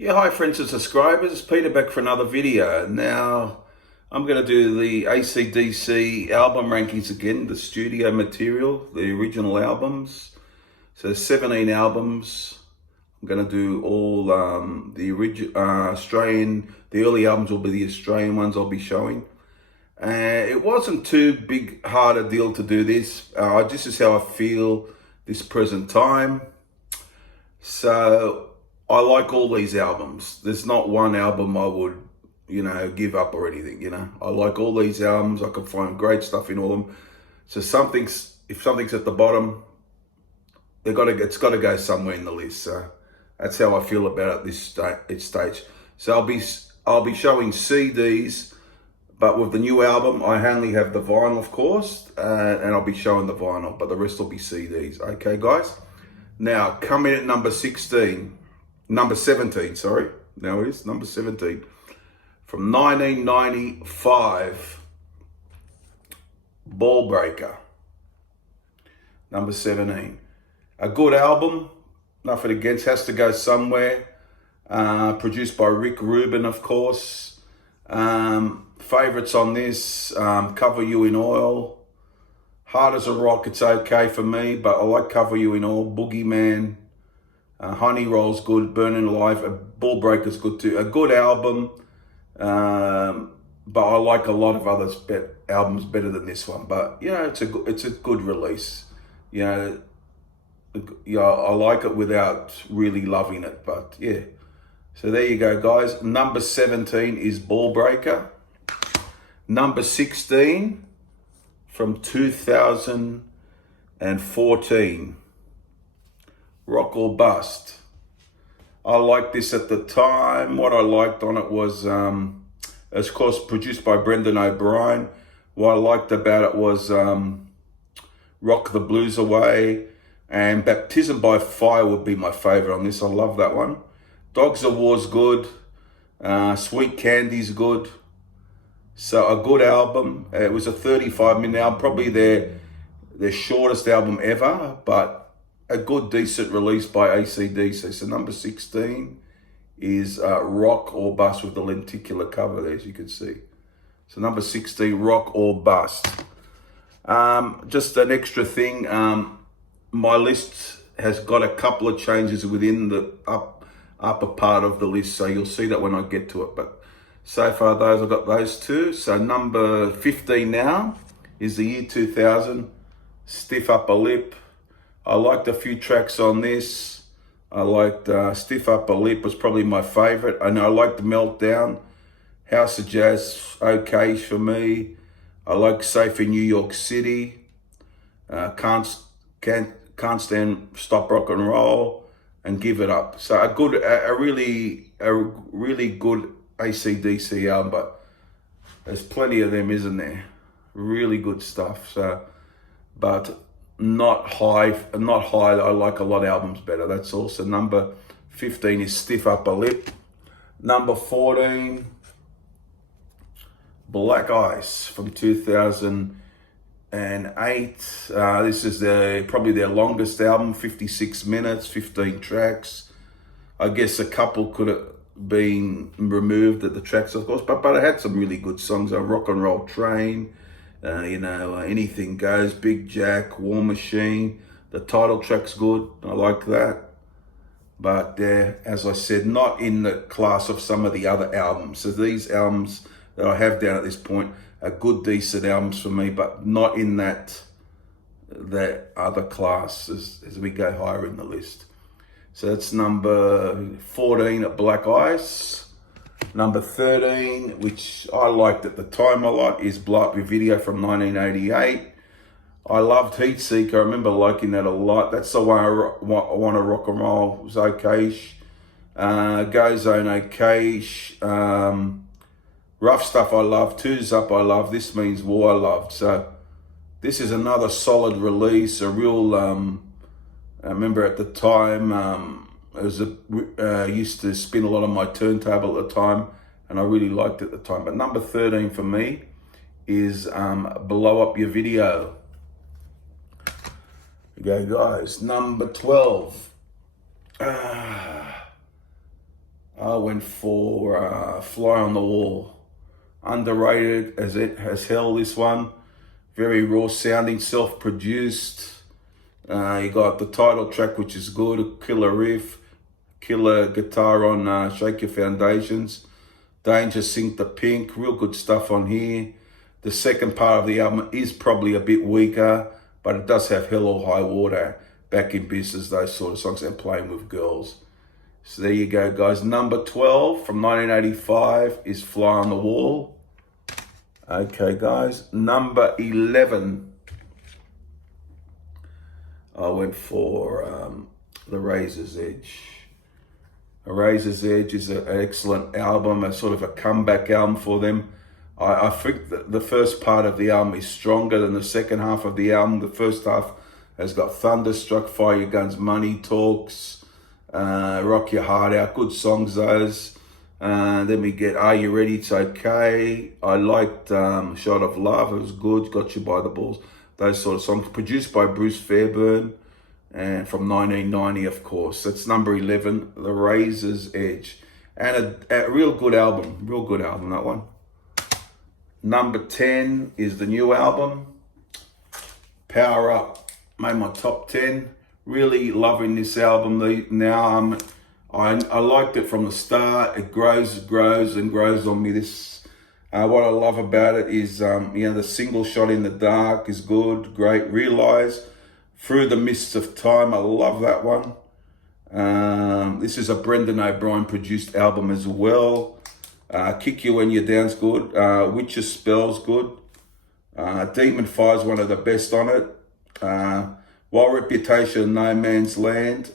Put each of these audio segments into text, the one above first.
Yeah, hi friends and subscribers, Peter back for another video. Now, I'm going to do the AC/DC album rankings again, the studio material, the original albums. So 17 albums. I'm going to do all the original Australian, the early albums will be the Australian ones I'll be showing. It wasn't too hard a deal to do this. This is how I feel this present time. So I like all these albums. There's not one album I would, give up or anything, I like all these albums. I can find great stuff in all of them. So if something's at the bottom, it's got to go somewhere in the list. So that's how I feel about it this stage. So I'll be showing CDs, but with the new album, I only have the vinyl, of course, and I'll be showing the vinyl, but the rest will be CDs. Okay, guys? Now, coming at number 17, sorry. Now it is number 17. From 1995, Ball Breaker. Number 17. A good album, nothing against, has to go somewhere. Produced by Rick Rubin, of course. Favorites on this, Cover You in Oil. Hard as a Rock, it's okay for me, but I like Cover You in Oil. Boogeyman. Honey Roll's good. Burning Alive. Ball Breaker's good too. A good album, but I like a lot of other albums better than this one. But it's a good release. I like it without really loving it. But yeah, so there you go, guys. Number 17 is Ball Breaker. Number 16 from 2014. Rock or Bust. I liked this at the time. What I liked on it was, of course, produced by Brendan O'Brien. What I liked about it was Rock the Blues Away, and Baptism by Fire would be my favorite on this. I love that one. Dogs of War's good. Sweet Candy's good. So a good album. It was a 35-minute album, probably their shortest album ever, but a good, decent release by AC/DC. So number 16 is Rock or Bust with the lenticular cover there, as you can see. So number 16, Rock or Bust. Just an extra thing, my list has got a couple of changes within the upper part of the list, so you'll see that when I get to it. But so far, I've got those two. So number 15 now is the year 2000, Stiff Upper Lip. I liked a few tracks on this. I liked Stiff Upper Lip was probably my favorite. I liked the Meltdown. House of Jazz, okay for me. I like Safe in New York City. Can't Stand Stop Rock and Roll, and Give It Up. So a really good AC/DC album, but there's plenty of them, isn't there? Really good stuff. So, but not high. I like a lot of albums better. That's all. So number 15 is Stiff Upper Lip. Number 14, Black Ice from 2008. This is probably their longest album, 56 minutes, 15 tracks. I guess a couple could have been removed at the tracks, of course, but it had some really good songs. Rock and Roll Train, Anything Goes, Big Jack, War Machine. The title track's good. I like that. But as I said, not in the class of some of the other albums. So these albums that I have down at this point are good, decent albums for me, but not in that other class as we go higher in the list. So that's number 14 at Black Ice. Number 13, which I liked at the time a lot, is Blow Up Your Video from 1988. I loved Heat Seeker. I remember liking that a lot. That's the one I want to rock and roll. It was okay-ish. Go Zone, okay-ish. Rough Stuff I love. Two's Up I love. This Means War I loved. So this is another solid release. A real, I remember at the time, I used to spin a lot on my turntable at the time, and I really liked it at the time. But number 13 for me is Blow Up Your Video. Okay, guys. Number 12. I I went for Fly on the Wall. Underrated as hell, this one. Very raw sounding, self-produced. You got the title track, which is good, a killer riff, killer guitar on Shake Your Foundations. Danger, Sink the Pink, real good stuff on here. The second part of the album is probably a bit weaker, but it does have Hell or High Water, Back in Business, those sort of songs, and Playing with Girls. So there you go, guys. Number 12 from 1985 is Fly on the Wall. Okay, guys. Number 11, I went for The Razor's Edge. The Razor's Edge is an excellent album, a sort of a comeback album for them. I think that the first part of the album is stronger than the second half of the album. The first half has got Thunderstruck, Fire Your Guns, Money Talks, Rock Your Heart Out, good songs those. Then we get Are You Ready, It's Okay. I liked Shot of Love, it was good, Got You by the Balls, those sort of songs. Produced by Bruce Fairbairn, and from 1990, of course. That's number 11, The Razor's Edge. And a real good album, that one. Number 10 is the new album, Power Up. Made my top 10. Really loving this album now. I liked it from the start. It grows on me. What I love about it is, the single Shot in the Dark is good, great. Realize, Through the Mists of Time, I love that one. This is a Brendan O'Brien produced album as well. Kick You When You're Down's good. Witch's Spell's good. Demon Fire's one of the best on it. While Reputation, No Man's Land,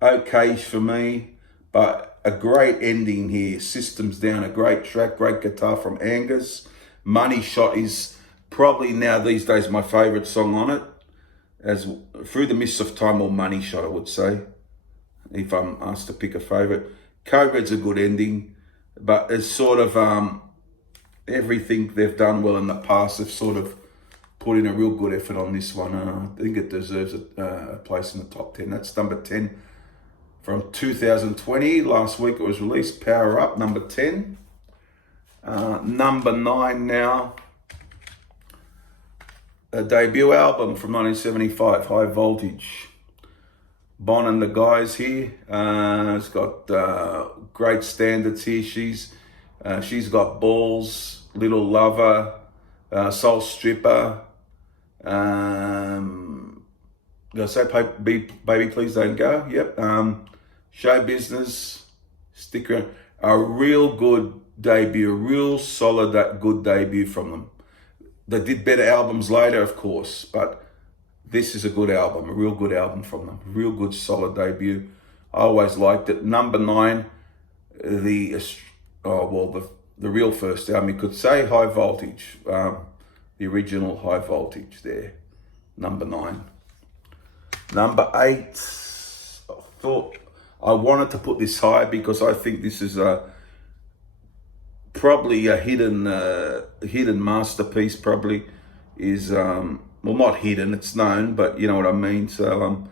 okay for me, but a great ending here. Systems Down, a great track, great guitar from Angus. Money Shot is probably now these days my favourite song on it. As Through the Mists of Time or Money Shot, I would say, if I'm asked to pick a favourite. COVID's a good ending, but it's sort of everything they've done well in the past. They've sort of put in a real good effort on this one. I think it deserves a place in the top 10. That's number 10 from 2020. Last week it was released, Power Up, number 10. Number 9 now, a debut album from 1975, High Voltage. Bon and the guys here. It's got great standards here. She's got Balls, Little Lover, Soul Stripper. Did I say Baby Please Don't Go? Yep. Show Business, Stick Around. A real good debut, a real solid, good debut from them. They did better albums later, of course, but this is a good album, a real good album from them. Real good, solid debut. I always liked it. Number 9, the real first album, you could say, High Voltage. The original High Voltage there. Number 9. Number 8, I wanted to put this high because I think this is probably a hidden masterpiece. Probably is not hidden, it's known, but you know what I mean. So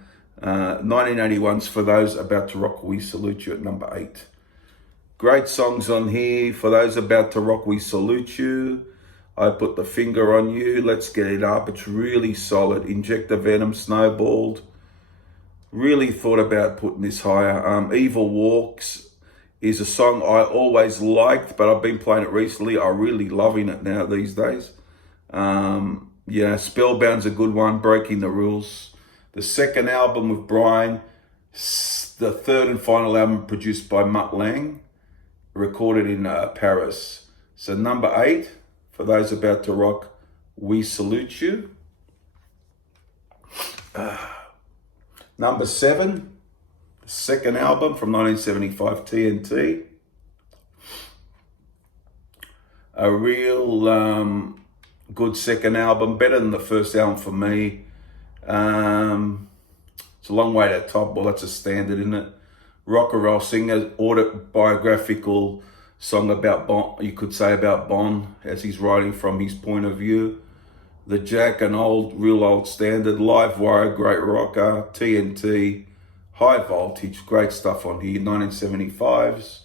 1981's For Those About to Rock, We Salute You at number 8. Great songs on here. For Those About to Rock, We Salute You. I Put the Finger on You, Let's Get It Up. It's really solid. Inject the Venom, Snowballed. Really thought about putting this higher. Evil Walks is a song I always liked, but I've been playing it recently. I'm really loving it now these days. Spellbound's a good one, Breaking the Rules. The second album with Brian, the third and final album produced by Mutt Lange, recorded in Paris. So number 8, For Those About to Rock, We Salute You. Number 7, second album from 1975, TNT. A real good second album, better than the first album for me. It's a long way to the top. Well, that's a standard, isn't it? Rock and Roll Singer, autobiographical song about Bon, you could say about Bon, as he's writing from his point of view. The Jack, an real old standard. Live Wire, great rocker. TNT, High Voltage, great stuff on here. 1975's.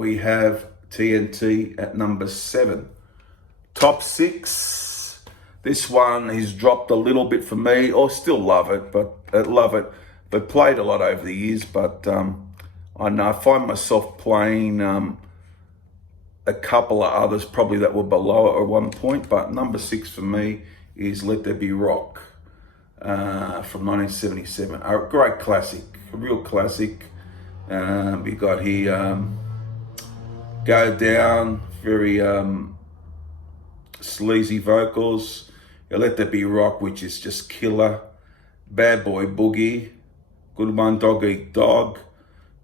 we have TNT at number 7. Top 6. This one has dropped a little bit for me. I still love it, but played a lot over the years. But I find myself playing a couple of others probably that were below it at one point. But number 6 for me is Let There Be Rock from 1977. A great classic, a real classic. We got here Go Down, very sleazy vocals. Let There Be Rock, which is just killer. Bad Boy Boogie, good one. Dog Eat Dog,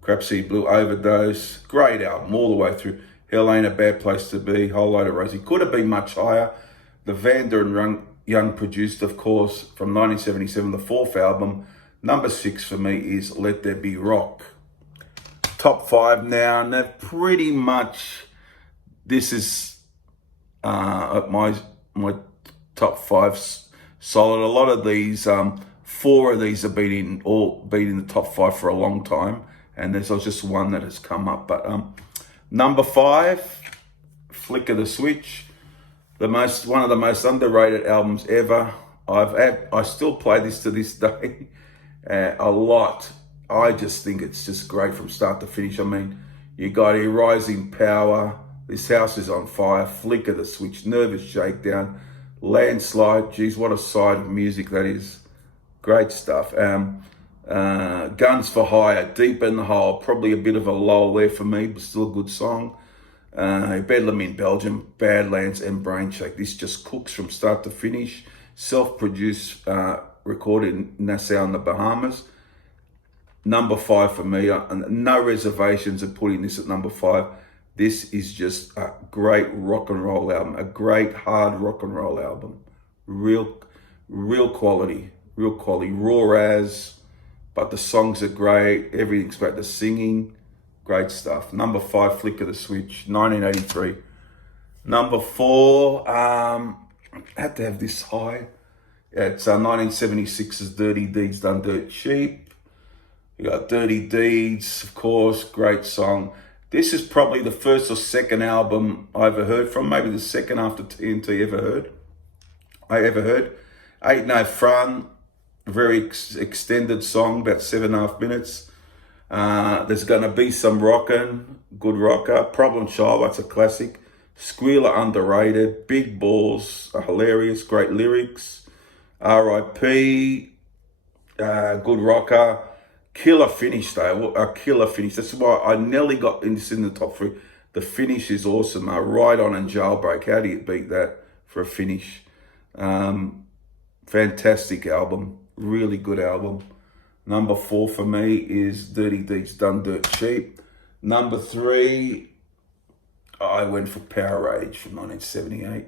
Crapsy Blue Overdose. Great album all the way through. Hell Ain't a Bad Place to Be, Whole Load of Rosie. Could have been much higher. The Vanda and Young produced, of course, from 1977, the 4th album. Number 6 for me is Let There Be Rock. Top 5 now, and they're pretty much, this is my top 5 solid. A lot of these, 4 of these have been in the top 5 for a long time, and there's just one that has come up. But number 5, Flick of the Switch, one of the most underrated albums ever. I still play this to this day a lot. I just think it's just great from start to finish. I mean, you got here Rising Power, This House Is on Fire, Flick of the Switch, Nervous Shakedown, Landslide. Geez, what a side of music that is. Great stuff. Guns for Hire, Deep in the Hole, probably a bit of a lull there for me, but still a good song. Bedlam in Belgium, Badlands, and Brain Shake. This just cooks from start to finish. Self-produced, recorded in Nassau in the Bahamas. Number 5 for me, no reservations of putting this at number 5. This is just a great rock and roll album, a great hard rock and roll album. Real quality, raw as, but the songs are great. Everything's about the singing, great stuff. Number 5, Flick of the Switch, 1983. Number 4, had to have this high. It's 1976's Dirty Deeds Done Dirt Cheap. You got Dirty Deeds, of course, great song. This is probably the first or second album I ever heard from, maybe the second after TNT I ever heard. Ain't No Fun, very extended song, about 7.5 minutes. There's gonna be some rockin', good rocker. Problem Child, that's a classic. Squealer, underrated. Big Balls, hilarious, great lyrics. R.I.P., good rocker. Killer finish though, a killer finish. That's why I nearly got this in the top 3. The finish is awesome. Ride On and Jailbreak. How do you beat that for a finish? Fantastic album. Really good album. Number 4 for me is Dirty Deeds Done Dirt Cheap. Number 3, I went for Power Rage from 1978.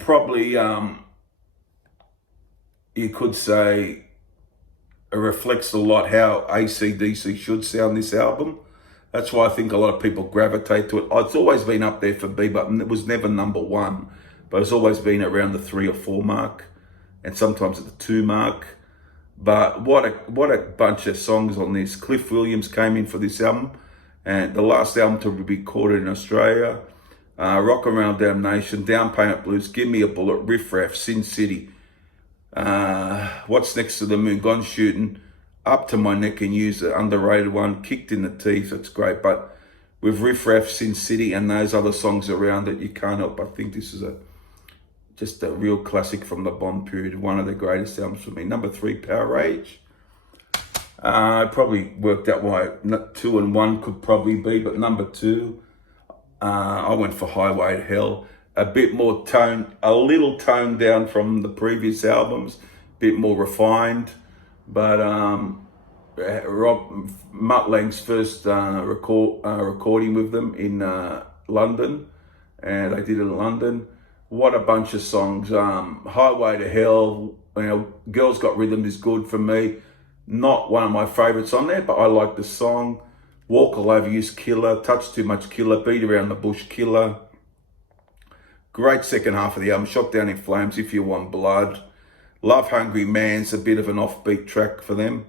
Probably, you could say, it reflects a lot how AC/DC should sound this album. That's why I think a lot of people gravitate to it. It's always been up there for B, but it was never number 1. But it's always been around the 3 or 4 mark, and sometimes at the 2 mark. But what a bunch of songs on this. Cliff Williams came in for this album, and the last album to be recorded in Australia. Rock Around Damnation, Down Payment Blues, Give Me a Bullet, Riff Raff, Sin City. What's Next to the Moon, Gone Shooting, Up to My Neck and Use, the underrated one, Kicked in the Teeth, it's great. But with Riff Raff, Sin City, and those other songs around it, you can't help but think this is just a real classic from the Bond period, one of the greatest albums for me. Number 3, Power Rage. I probably worked out why 2 and 1 could probably be, but number 2, I went for Highway to Hell. A bit more a little toned down from the previous albums, a bit more refined. But Mutt Lange's first recording with them in London, and they did it in London. What a bunch of songs. Highway to Hell, Girls Got Rhythm is good for me. Not one of my favourites on there, but I like the song. Walk All Over You's killer. Touch Too Much, killer. Beat Around the Bush, killer. Great second half of the album. Shot Down in Flames, If You Want Blood. Love Hungry Man's a bit of an offbeat track for them.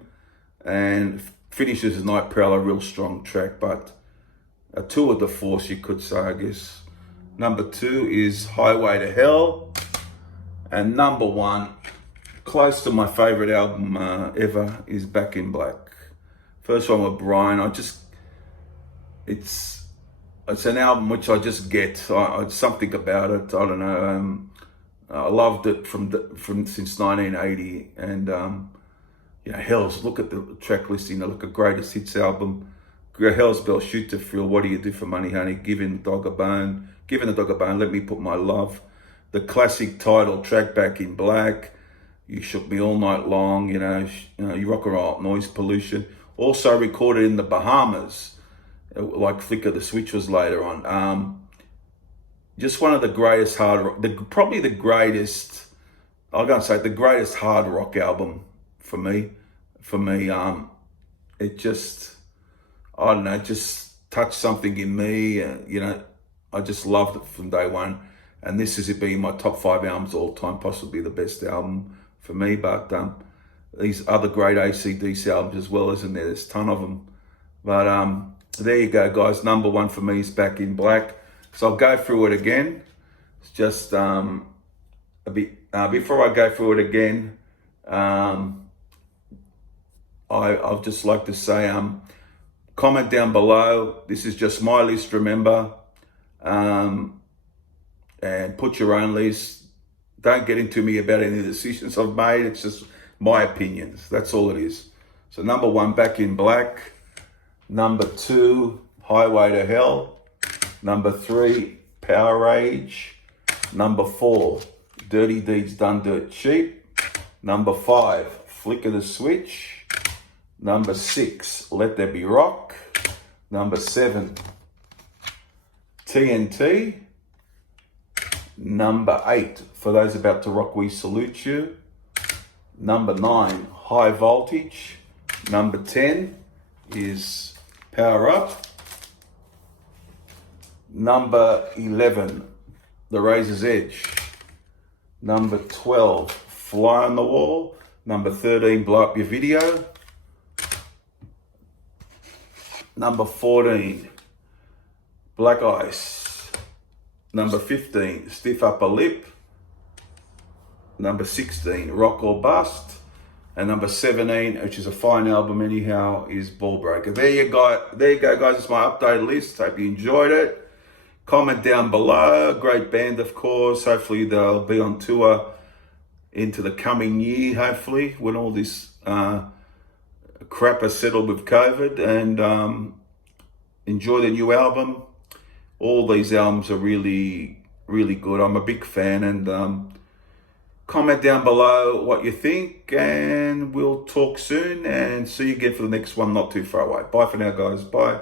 And finishes as Night Prowler, real strong track, but a tour de force, you could say, I guess. Number 2 is Highway to Hell. And number 1, close to my favorite album ever, is Back in Black. First one with Brian. It's an album which I just get. Something about it. I don't know. I loved it from since 1980, and Hell's, look at the track listing. Look at Greatest Hits album. Hell's Bell, Shoot to Thrill, What Do You Do for Money, Honey, Giving the Dog a Bone, Let Me Put My Love. The classic title track, Back in Black. You Shook Me All Night Long. You Rock and Roll, Noise Pollution. Also recorded in the Bahamas, like Flicker the Switch was later on. Just one of the greatest hard rock, probably the greatest, I'm going to say the greatest hard rock album for me. It just, I don't know, just touched something in me. I just loved it from day one. And this is it being my top 5 albums all time, possibly the best album for me. But these other great AC/DC albums as well, isn't there? There's a ton of them. But there you go, guys. Number 1 for me is Back in Black. So I'll go through it again. It's just a bit, before I go through it again, I'd just like to say, comment down below. This is just my list, remember. And put your own list. Don't get into me about any decisions I've made. It's just my opinions. That's all it is. So number 1, Back in Black. Number 2, Highway to Hell. Number 3, Power Rage. Number 4, Dirty Deeds Done Dirt Cheap. Number 5, Flicker the Switch. Number 6, Let There Be Rock. Number 7, TNT. Number 8, For Those About to Rock, We Salute You. Number 9, High Voltage. Number 10 is Power Up. Number 11, The Razor's Edge. Number 12, Fly on the Wall. Number 13, Blow Up Your Video. Number 14, Black Ice. Number 15, Stiff Upper Lip. Number 16, Rock or Bust. And number 17, which is a fine album anyhow, is Ball Breaker. There you go, guys. It's my updated list. Hope you enjoyed it. Comment down below. Great band, of course. Hopefully they'll be on tour into the coming year, hopefully, when all this crap is settled with COVID. And enjoy the new album. All these albums are really, really good. I'm a big fan. And comment down below what you think. And we'll talk soon. And see you again for the next one not too far away. Bye for now, guys. Bye.